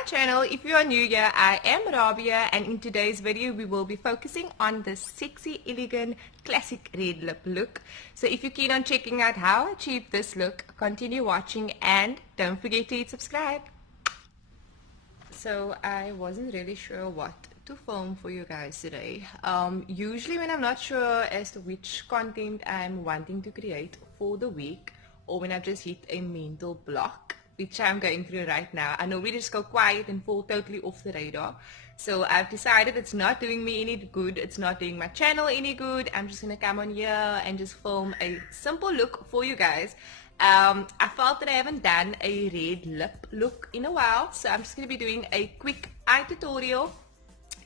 my channel. If you are new here, I am Raabia, and in today's video we will be focusing on this sexy, elegant, classic red lip look. So if you're keen on checking out how I achieved this look, continue watching and don't forget to hit subscribe. So I wasn't really sure what to film for you guys today. Usually when I'm not sure as to which content I'm wanting to create for the week, or when I've just hit a mental block, which I'm going through right now, I normally just go quiet and fall totally off the radar. So I've decided it's not doing me any good, it's not doing my channel any good. I'm just gonna come on here and just film a simple look for you guys. I felt that I haven't done a red lip look in a while, so I'm just gonna be doing a quick eye tutorial,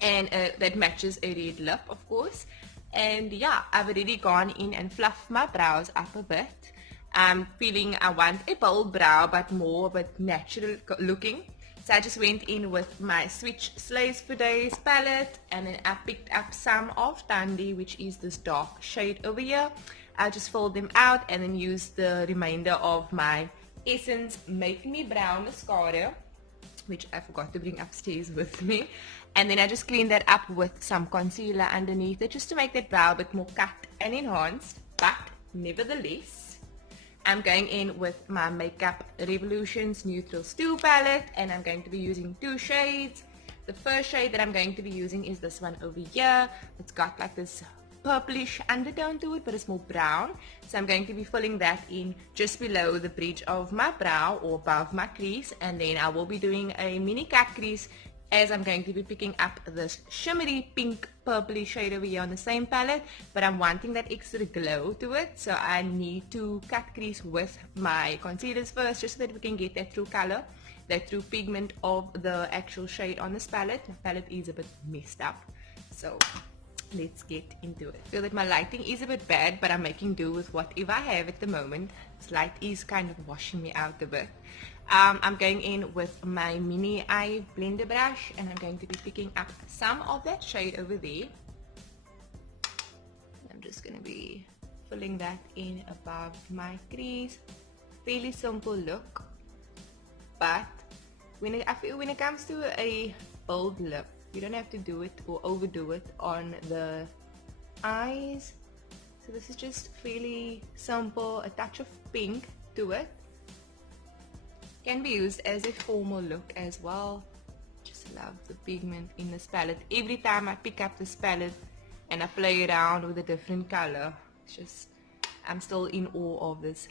and that matches a red lip, of course. And yeah, I've already gone in and fluffed my brows up a bit. I'm feeling I want a bold brow but more but natural looking, so I just went in with my Switch Slays for Days palette, and then I picked up some of Tandy, which is this dark shade over here. I'll just fold them out and then use the remainder of my Essence Make Me Brown mascara, which I forgot to bring upstairs with me, and then I just clean that up with some concealer underneath it just to make that brow a bit more cut and enhanced. But nevertheless, I'm going in with my Makeup Revolution's Neutral Stew palette, and I'm going to be using two shades. The first shade that I'm going to be using is this one over here. It's got like this purplish undertone to it, but it's more brown. So I'm going to be filling that in just below the bridge of my brow or above my crease, and then I will be doing a mini cut crease as I'm going to be picking up this shimmery pink purpley shade over here on the same palette, but I'm wanting that extra glow to it, so I need to cut crease with my concealers first, just so that we can get that true color, that true pigment of the actual shade on this palette. My palette is a bit messed up, so let's get into it. I feel that my lighting is a bit bad, but I'm making do with whatever I have at the moment. This light is kind of washing me out a bit. I'm going in with my mini eye blender brush, and I'm going to be picking up some of that shade over there. I'm just going to be filling that in above my crease. Fairly simple look, but when it comes to a bold lip, you don't have to do it or overdo it on the eyes. So this is just fairly simple, a touch of pink to it. Can be used as a formal look as well. Just love the pigment in this palette. Every time I pick up this palette and I play around with a different color, it's just, I'm still in awe of this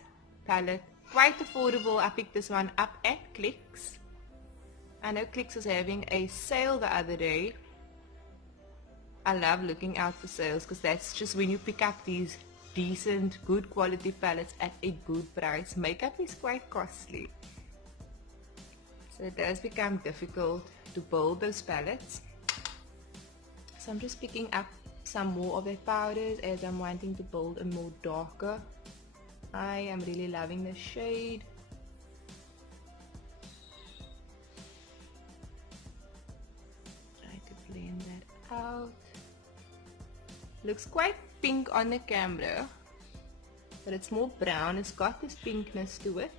palette. Quite affordable. I picked this one up at Clicks. I know Clicks was having a sale the other day. I love looking out for sales because that's just when you pick up these decent, good quality palettes at a good price. Makeup is quite costly, so it does become difficult to build those palettes. So I'm just picking up some more of the powders as I'm wanting to build a more darker. I am really loving the shade. Try to blend that out. Looks quite pink on the camera, but it's more brown. It's got this pinkness to it.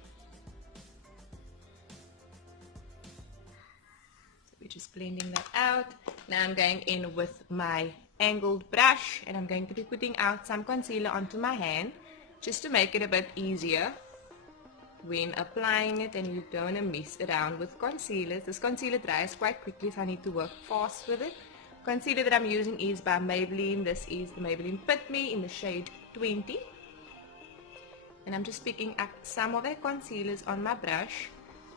We're just blending that out. Now I'm going in with my angled brush, and I'm going to be putting out some concealer onto my hand just to make it a bit easier when applying it, and you don't want to mess around with concealers. This concealer dries quite quickly, so I need to work fast with it. Concealer that I'm using is by Maybelline. This is the Maybelline FIT Me in the shade 20. And I'm just picking up some of the concealers on my brush.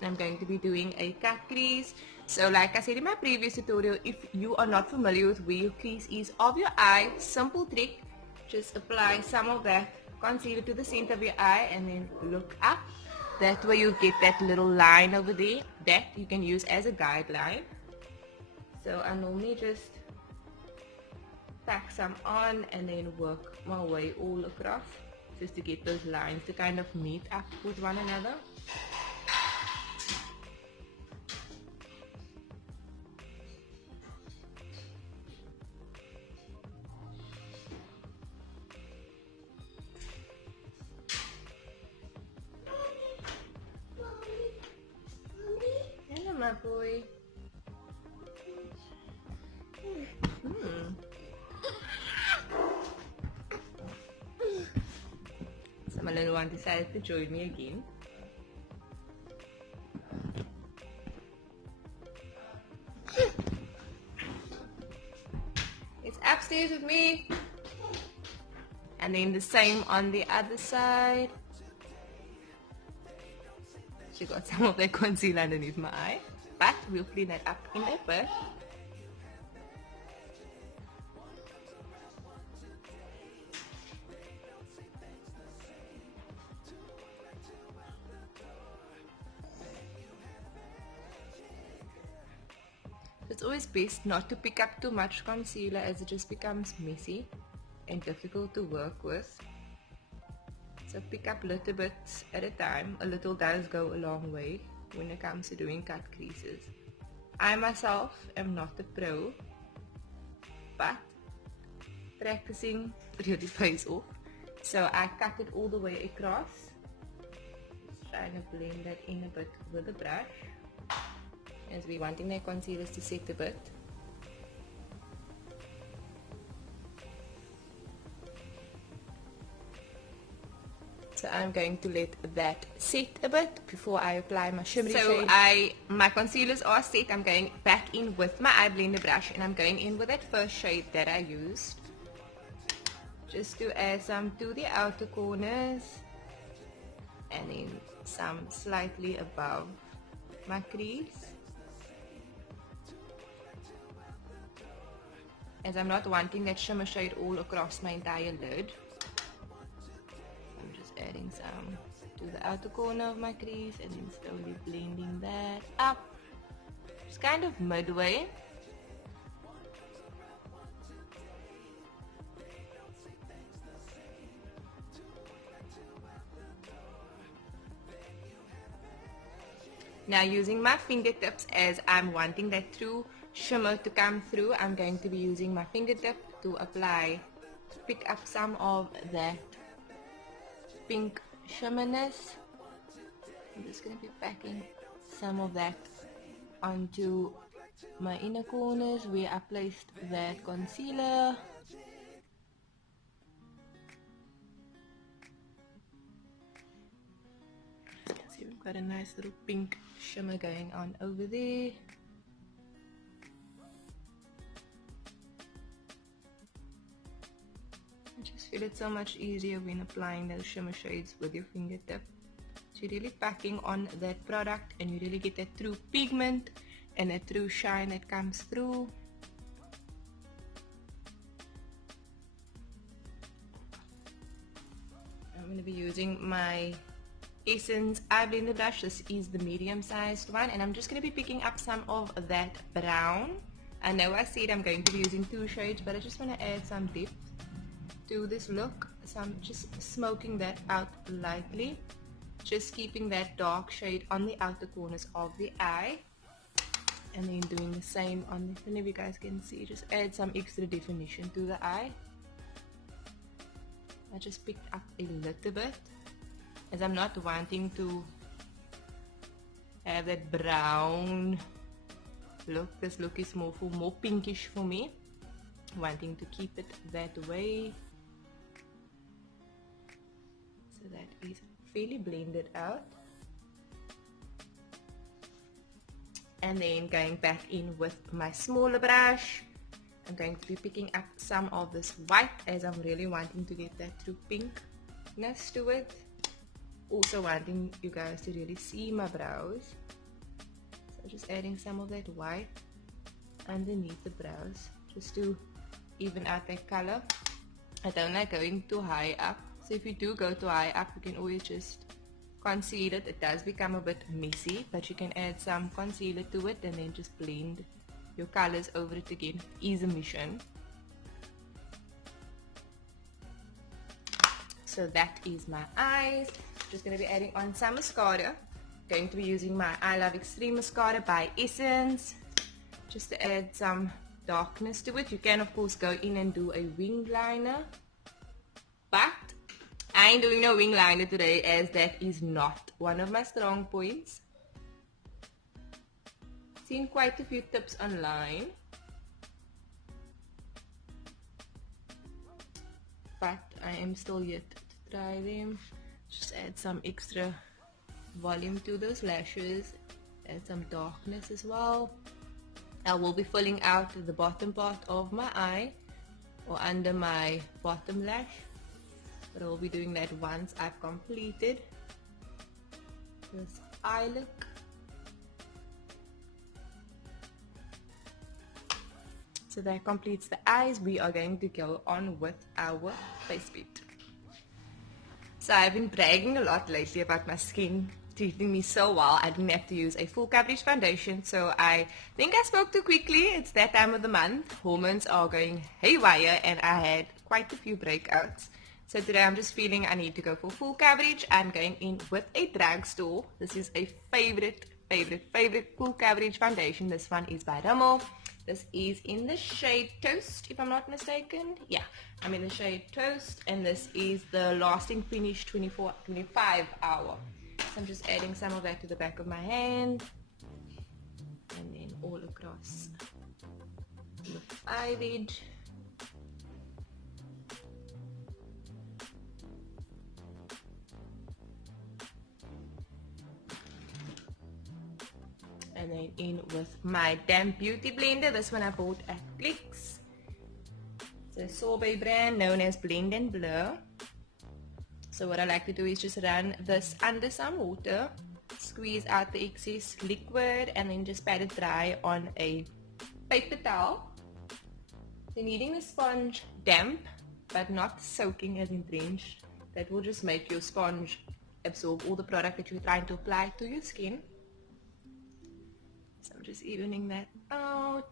I'm going to be doing a cut crease. So like I said in my previous tutorial, if you are not familiar with where your crease is of your eye, simple trick, just apply some of that concealer to the center of your eye and then look up. That way you get that little line over there that you can use as a guideline. So I normally just pack some on and then work my way all across just to get those lines to kind of meet up with one another. Hello, my boy. little one decided to join me again. It's upstairs with me. And then the same on the other side. She got some of that concealer underneath my eye, but we'll clean that up in a bit. It's always best not to pick up too much concealer as it just becomes messy and difficult to work with. So pick up little bits at a time. A little does go a long way when it comes to doing cut creases. I myself am not a pro, but practicing really pays off. So I cut it all the way across. Just trying to blend that in a bit with the brush, as we're wanting the concealers to set a bit. So I'm going to let that set a bit before I apply my shimmery shade. So my concealers are set. I'm going back in with my eye blender brush and I'm going in with that first shade that I used, just to add some to the outer corners and then some slightly above my crease, as I'm not wanting that shimmer shade all across my entire lid. I'm just adding some to the outer corner of my crease and then slowly blending that up, just kind of midway. Now using my fingertips, as I'm wanting that true shimmer to come through, I'm going to be using my fingertip to apply, to pick up some of that pink shimmerness. I'm just going to be packing some of that onto my inner corners where I placed that concealer. See, we've got a nice little pink shimmer going on over there. I just feel it's so much easier when applying those shimmer shades with your fingertip. So you're really packing on that product and you really get that true pigment and that true shine that comes through. I'm going to be using my Essence eye blender brush. This is the medium sized one, and I'm just going to be picking up some of that brown. I know I said I'm going to be using 2 shades, but I just want to add some depth to this look, so I'm just smoking that out lightly, just keeping that dark shade on the outer corners of the eye, and then doing the same on the, I don't know if you guys can see, just add some extra definition to the eye. I just picked up a little bit, as I'm not wanting to have that brown look. This look is more pinkish for me, wanting to keep it that way. So that is fairly blended out, and then going back in with my smaller brush, I'm going to be picking up some of this white, as I'm really wanting to get that true pinkness to it. Also wanting you guys to really see my brows, so just adding some of that white underneath the brows just to even out that color. I don't like going too high up, so if you do go too high up, you can always just conceal it. It does become a bit messy, but you can add some concealer to it and then just blend your colors over it again. Easy mission. So that is my eyes. Just going to be adding on some mascara. Going to be using my I Love Extreme Mascara by Essence, just to add some darkness to it. You can of course go in and do a wing liner, but I ain't doing no wing liner today, as that is not one of my strong points. Seen quite a few tips online, but I am still yet to try them. Just add some extra volume to those lashes, add some darkness as well. I will be filling out the bottom part of my eye or under my bottom lash, but I will be doing that once I've completed this eye look. So that completes the eyes. We are going to go on with our face beat. So I've been bragging a lot lately about my skin treating me so well. I didn't have to use a full coverage foundation, so I think I spoke too quickly. It's that time of the month. Hormones are going haywire and I had quite a few breakouts. So today I'm just feeling I need to go for full coverage. I'm going in with a drugstore. This is a favorite full coverage foundation. This one is by Rimmel. This is in the shade Toast, if I'm not mistaken. Yeah, I'm in the shade Toast, and this is the lasting finish 25 hour. So I'm just adding some of that to the back of my hand, and then all across the eyelid. And then in with my damp beauty blender. This one I bought at Clicks. It's a sorbet brand known as Blend and Blur. So what I like to do is just run this under some water, squeeze out the excess liquid, and then just pat it dry on a paper towel. So needing the sponge damp but not soaking as in drenched. That will just make your sponge absorb all the product that you're trying to apply to your skin. So I'm just evening that out.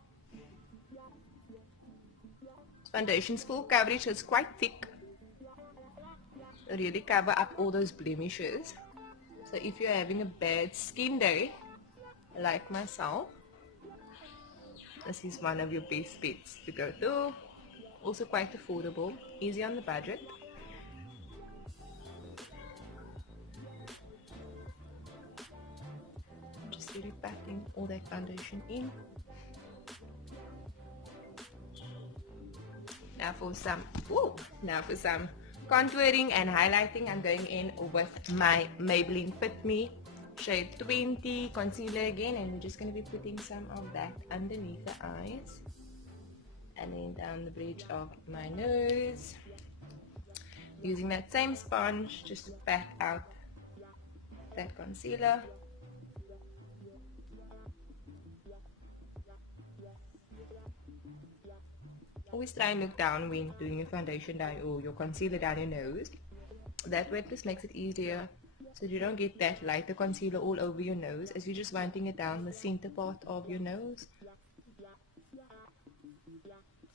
Foundation's full coverage is quite thick. Really cover up all those blemishes. So if you're having a bad skin day like myself, this is one of your best bets to go to. Also quite affordable, easy on the budget. Just really patting all that foundation in. Now for some contouring and highlighting, I'm going in with my Maybelline FIT ME shade 20 concealer again, and we're just going to be putting some of that underneath the eyes and then down the bridge of my nose, using that same sponge just to pat out that concealer. Always try and look down when doing your foundation down or your concealer down your nose. That way it just makes it easier so you don't get that lighter concealer all over your nose as you're just wanting it down the center part of your nose.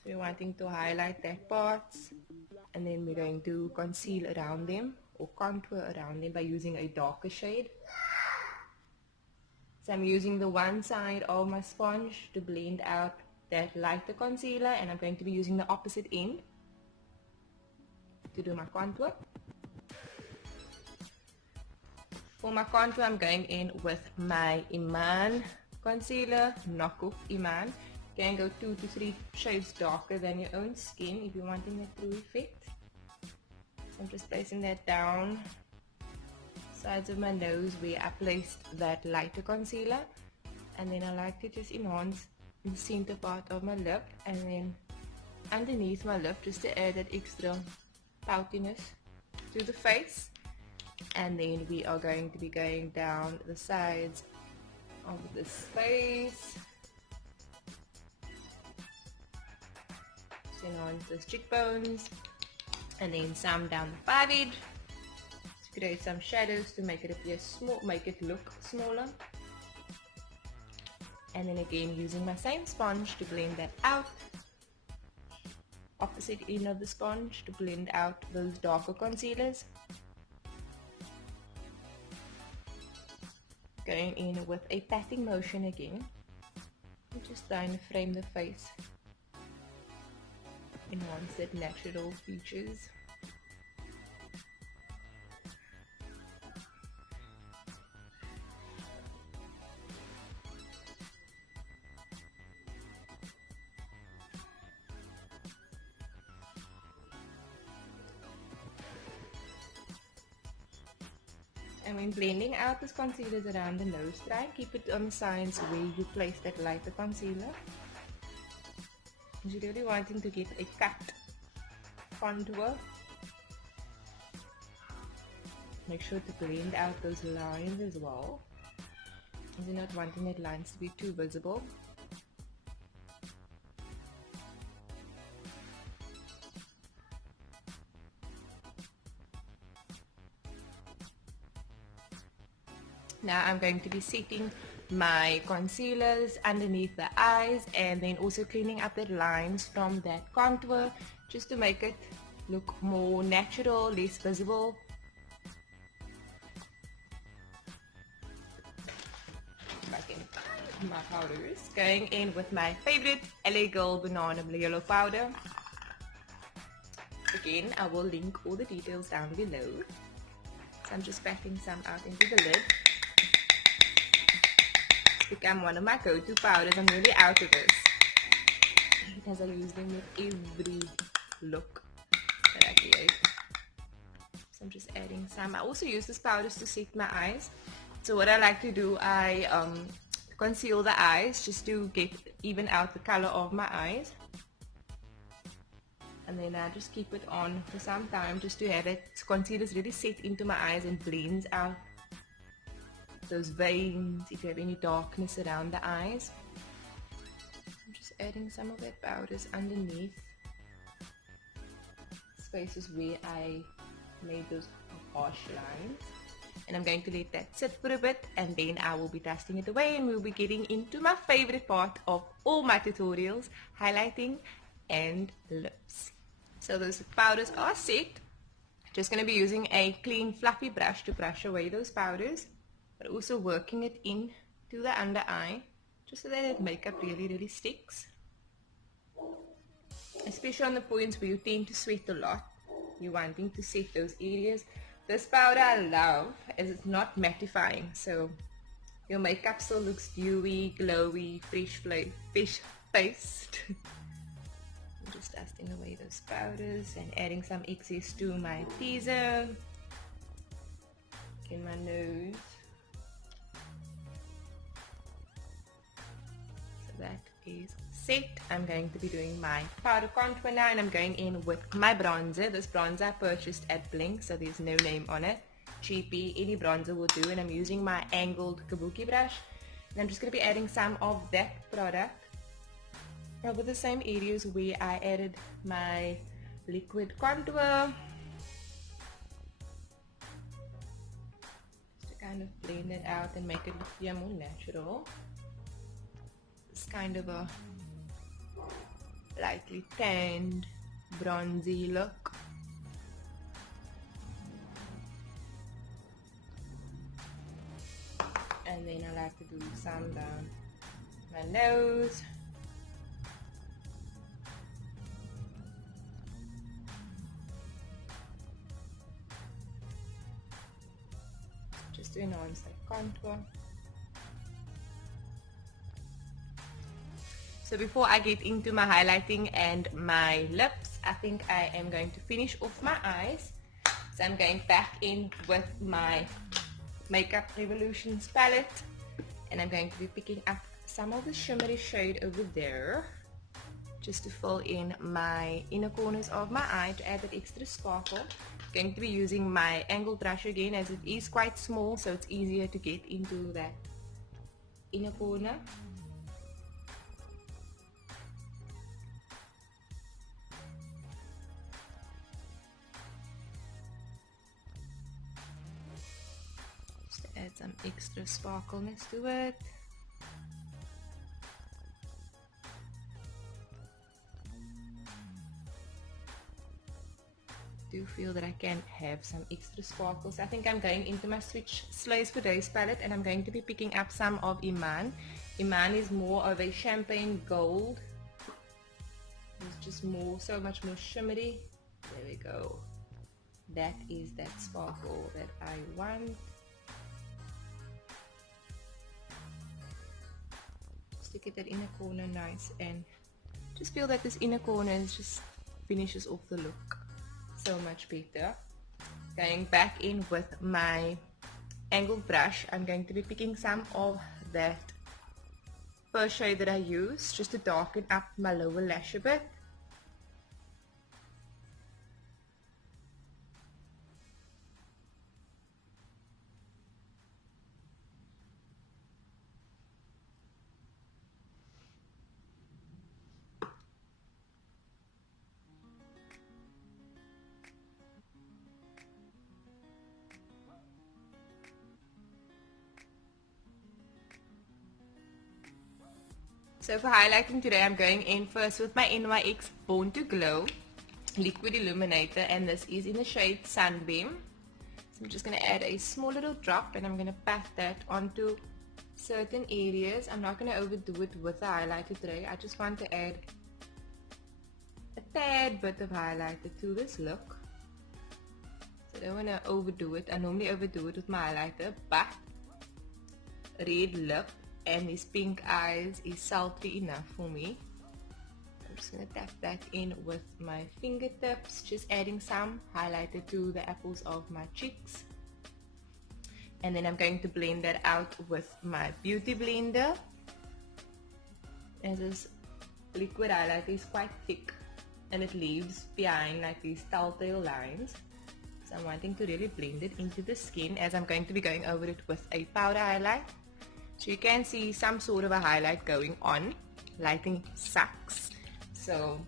So you're wanting to highlight that part, and then we're going to conceal around them or contour around them by using a darker shade. So I'm using the one side of my sponge to blend out that lighter concealer, and I'm going to be using the opposite end to do my contour. For my contour, I'm going in with my Iman concealer, knockoff Iman. You can go 2 to 3 shades darker than your own skin if you're wanting a true effect. So I'm just placing that down sides of my nose where I placed that lighter concealer, and then I like to just enhance the center part of my lip and then underneath my lip just to add that extra poutiness to the face. And then we are going to be going down the sides of this face to enhance those cheekbones, and then some down the forehead to create some shadows to make it appear small, make it look smaller. And then again using my same sponge to blend that out, opposite end of the sponge to blend out those darker concealers. Going in with a patting motion again, I'm just trying to frame the face, enhance that natural features. And when blending out this concealer around the nose, try and keep it on the sides where you place that lighter concealer. You're really wanting to get a cut contour. Make sure to blend out those lines as well, as you're not wanting that lines to be too visible. Now I'm going to be setting my concealers underneath the eyes and then also cleaning up the lines from that contour just to make it look more natural, less visible. Back in my powders. Going in with my favorite LA Girl Banana Yellow powder. Again, I will link all the details down below. So I'm just packing some out into the lid. Become one of my go-to powders. I'm really out of this because I use them with every look that I create. So I'm just adding some. I also use these powders to set my eyes. So what I like to do, I conceal the eyes just to get even out the color of my eyes, and then I just keep it on for some time just to have it concealers really set into my eyes and blends out those veins, if you have any darkness around the eyes. I'm just adding some of that powders underneath spaces where I made those harsh lines. And I'm going to let that sit for a bit, and then I will be dusting it away and we'll be getting into my favorite part of all my tutorials, highlighting and lips. So those powders are set. Just going to be using a clean fluffy brush to brush away those powders, but also working it in to the under eye just so that the makeup really sticks, especially on the points where you tend to sweat a lot. You're wanting to set those areas. This powder I love as it's not mattifying, so your makeup still looks dewy, glowy, fresh faced. I'm just dusting away those powders and adding some excess to my teaser in my nose. That is set. I'm going to be doing my powder contour now, and I'm going in with my bronzer. This bronzer I purchased at Blink, so there's no name on it. Cheapy, any bronzer will do, and I'm using my angled kabuki brush, and I'm just going to be adding some of that product over the same areas where I added my liquid contour, just to kind of blend it out and make it look more natural. Kind of a lightly tanned, bronzy look. And then I like to do some down my nose. Just to enhance that contour. So before I get into my highlighting and my lips, I think I am going to finish off my eyes. So I'm going back in with my Makeup Revolutions palette, and I'm going to be picking up some of the shimmery shade over there just to fill in my inner corners of my eye to add that extra sparkle. I'm going to be using my angled brush again, as it is quite small, so it's easier to get into that inner corner. Add some extra sparkleness to it. Do feel that I can have some extra sparkles. I think I'm going into my Switch Slays for Days palette, and I'm going to be picking up some of Iman. Iman is more of a champagne gold. It's just so much more shimmery. There we go. That is that sparkle that I want. To get that inner corner nice, and just feel that this inner corner just finishes off the look so much better. Going back in with my angled brush, I'm going to be picking some of that first shade that I used just to darken up my lower lash a bit. So for highlighting today, I'm going in first with my NYX Born to Glow Liquid Illuminator, and this is in the shade Sunbeam. So I'm just going to add a small little drop, and I'm going to pat that onto certain areas. I'm not going to overdo it with the highlighter today. I just want to add a tad bit of highlighter to this look. So I don't want to overdo it. I normally overdo it with my highlighter, but red lip and these pink eyes is sultry enough for me. I'm just going to tap that in with my fingertips, just adding some highlighter to the apples of my cheeks. And then I'm going to blend that out with my beauty blender, as this liquid highlighter is quite thick and it leaves behind like these telltale lines. So I'm wanting to really blend it into the skin, as I'm going to be going over it with a powder highlight. So you can see some sort of a highlight going on. Lighting sucks, so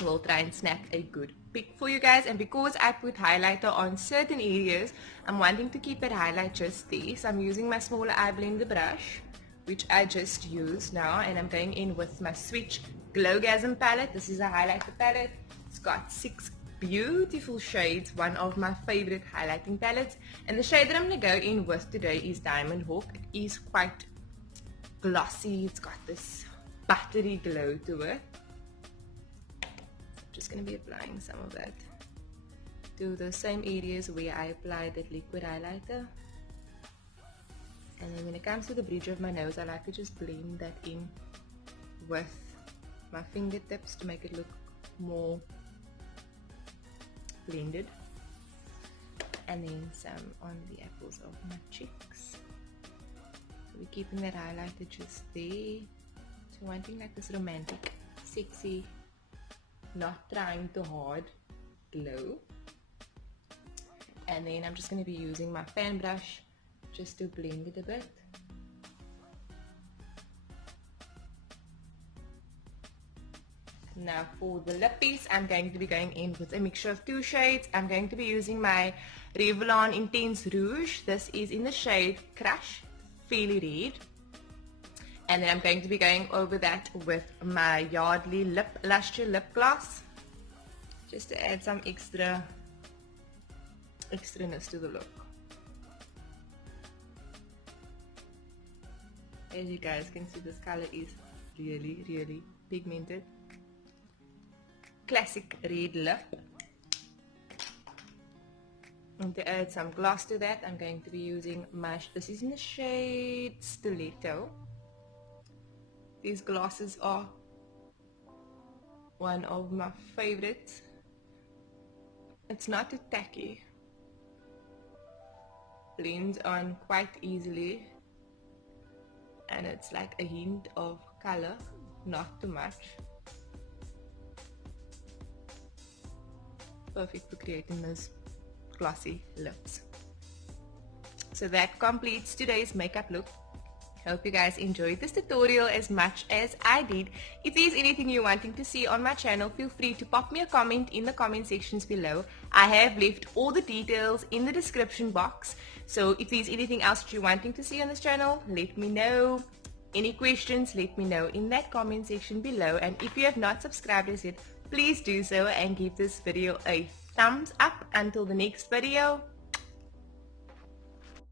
we'll try and snap a good pic for you guys. And because I put highlighter on certain areas, I'm wanting to keep that highlight just there. So I'm using my smaller eye blender brush, which I just used now, and I'm going in with my Switch Glowgasm palette. This is a highlighter palette. It's got 6 beautiful shades, one of my favorite highlighting palettes, and the shade that I'm going to go in with today is Diamond Hawk. It is quite glossy, it's got this buttery glow to it. So I'm just going to be applying some of that to the same areas where I applied that liquid highlighter. And then when it comes to the bridge of my nose, I like to just blend that in with my fingertips to make it look more blended, and then some on the apples of my cheeks. So we're keeping that highlighter just there. So wanting like this romantic, sexy, not trying too hard glow. And then I'm just going to be using my fan brush just to blend it a bit. Now for the lip piece, I'm going to be going in with a mixture of 2 shades. I'm going to be using my Revlon Intense Rouge. This is in the shade Crush, Fairly Red. And then I'm going to be going over that with my Yardley Lustre lip gloss, just to add some extraness to the look. As you guys can see, this color is really, really pigmented. Classic red lip. And to add some gloss to that, I'm going to be using this is in the shade Stiletto. These glosses are one of my favorites. It's not too tacky, blends on quite easily, and it's like a hint of color, not too much. Perfect for creating those glossy lips. So that completes today's makeup look. Hope you guys enjoyed this tutorial as much as I did. If there's anything you're wanting to see on my channel, feel free to pop me a comment in the comment sections below. I have left all the details in the description box. So if there's anything else that you're wanting to see on this channel, let me know. Any questions, let me know in that comment section below. And if you have not subscribed as yet, please do so and give this video a thumbs up. Until the next video,